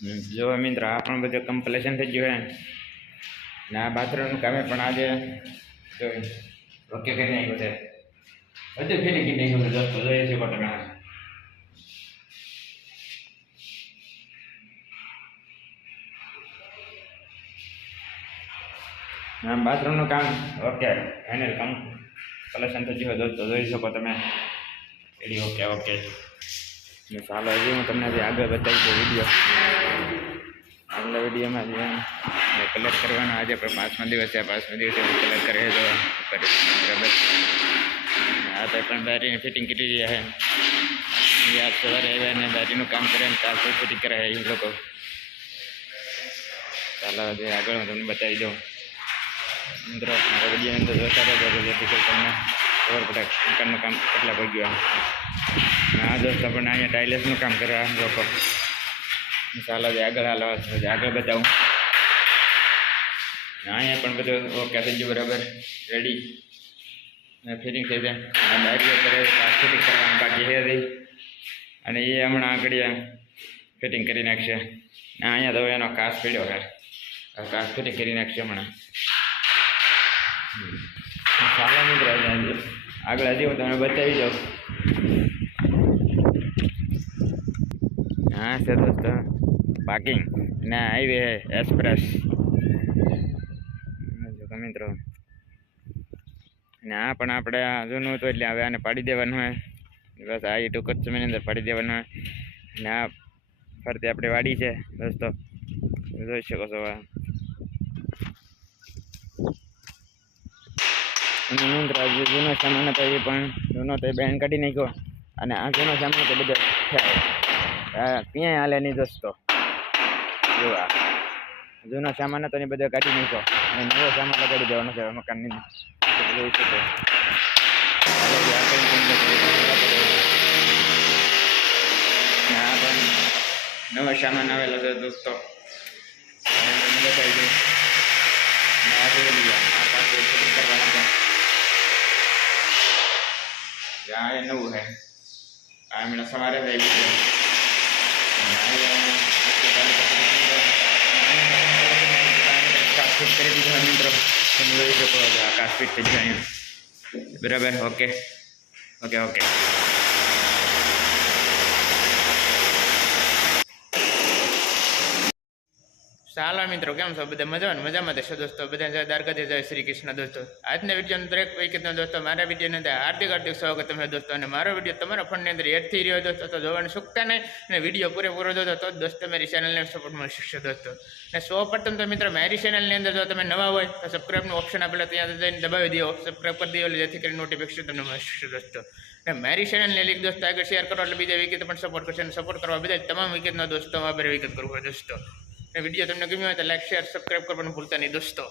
જો મિત્રો આ પણ બધું કમ્પ્લેશન થઈ ગયું હે ને આ બાથરૂમનું કામે પણ આજે જો ઓકે કરી નાખ્યું છે બધું ફિટિંગ કરી નાખ્યું છે દોસ્તો જોઈએ છે તમે આમ બાથરૂમનું કામ ઓકે ફાઇનલ કમ્પ્લેશન થઈ ગયું દોસ્તો જોઈ શકો તમે એડી ઓકે ઓકે ચાલો હજી હું તમને જે આગળ બતાવી દઉં વિડીયો આગલા વિડીયોમાં જે કલર કરવાનો આજે પણ 5મા દિવસ છે 5મા દિવસે હું કલર કરે તો કરીશ બરાબર આ તો પણ બેટરીની ફિટિંગ કરી રહ્યા છે યાર સવારે આવ્યા ને બેટરીનું કામ કરે ને કાલ તો ફિટિંગ કરે એ લોકો ચાલો જે આગળ હું તમને બતાવી દઉં મિત્રો મારા વિડીયોની અંદર જોતા રહેજો જેથી કરી તમને ખબર પડે મકાનનું કામ કેટલા પડી ગયું હા દોસ્તો પણ અહીંયા ટાઇલ્સનું કામ કરવા લોકો ચાલો જે આગળ હાલો આગળ બતાવું અહીંયા પણ બધું ઓકે થઈ ગયું બરાબર રેડી ફિટિંગ થઈ જાય અને ડાયરીઓ કરે ફિટિંગ કરવાનું બાકી છે અને એ હમણાં આગળ ફિટિંગ કરી નાખશે અહીંયા તો એનો કાચ પીડ્યો છે કાચ ફિટિંગ કરી નાખશે હમણાં ચાલો મિત્રો આગળ હજી હું તમને બતાવી દઉં हाँ सर दोस्तों पार्किंग ना हाईवे है एक्सप्रेस जो मित्रों ने आ पण આપણે જૂનું હતું એટલે હવે આને પાડી દેવાનું હોય બસ આ ટૂંક જ સમયની અંદર પાડી દેવાનું હોય ને આ ફરતે આપણે વાડી છે દોસ્તો જોઈ શકો છો અને મિત્રો જે જૂનો સામાન હતો એ પણ જૂનો તો બેન કાઢી નાખ્યો અને આ જૂનો સામાન તો બધો ક્યાંય હાલે નહીં દોસ્તો જોવા જૂનો સામાન હતો ને બધો કાઢી નાખ્યો અને નવો સામાન લગાડી દેવાનો છે મકાનની જોઈ શકો નવો સામાન આવેલો છે દોસ્તો બતાવી દઉં આ પાસે કરવાના છે આ નવું છે આ હમણાં સવારે જ આવી છે કાસ્ટ કરી દીધો મિત્રો તમે જોઈ શકો છો આ કાસ્ટ થઈ જાય બરાબર ઓકે ઓકે ઓકે ચાલો મિત્રો કેમ છો બધા મજામાં થશે દોસ્તો બધા દ્વારકાથી જય શ્રી કૃષ્ણ દોસ્તો આજના વિડીયોનો દરેક વૈકતના દોસ્તો મારા વિડીયોની અંદર હાર્દિક સ્વાગત તમે દોસ્તો અને મારો વિડીયો તમારા ફોનની અંદર એડ થઈ રહ્યો દોસ્તો તો જોવાનું ચૂકતા નહીં અને વિડીયો પૂરેપૂરો જોતો તો દોસ્તો મારી ચેનલને સપોર્ટ મળી શકશે દોસ્તો અને સૌપ્રથમ તો મિત્રો મારી ચેનલની અંદર જો તમે નવા હોય તો સબસ્ક્રાઈબનું ઓપ્શન આપેલો ત્યાં જઈને દબાવી દો સબસ્ક્રાઈબ કરી દો જેથી કરીને નોટિફિકેશન તમને મળી શકશે દોસ્તો અને મારી ચેનલને લીક દોસ્તો આગળ શેર કરો એટલે બીજા વિકેટ પણ સપોર્ટ કરશે અને સપોર્ટ કરવા બધા તમામ વિકેટના દોસ્તો આ બે વિકેટ કરવું હોય દોસ્તો વિડીયો તમને ગમ્યો હોય તો લાઈક શેર સબસ્ક્રાઈબ કરવાનું ભૂલતા નહીં દોસ્તો।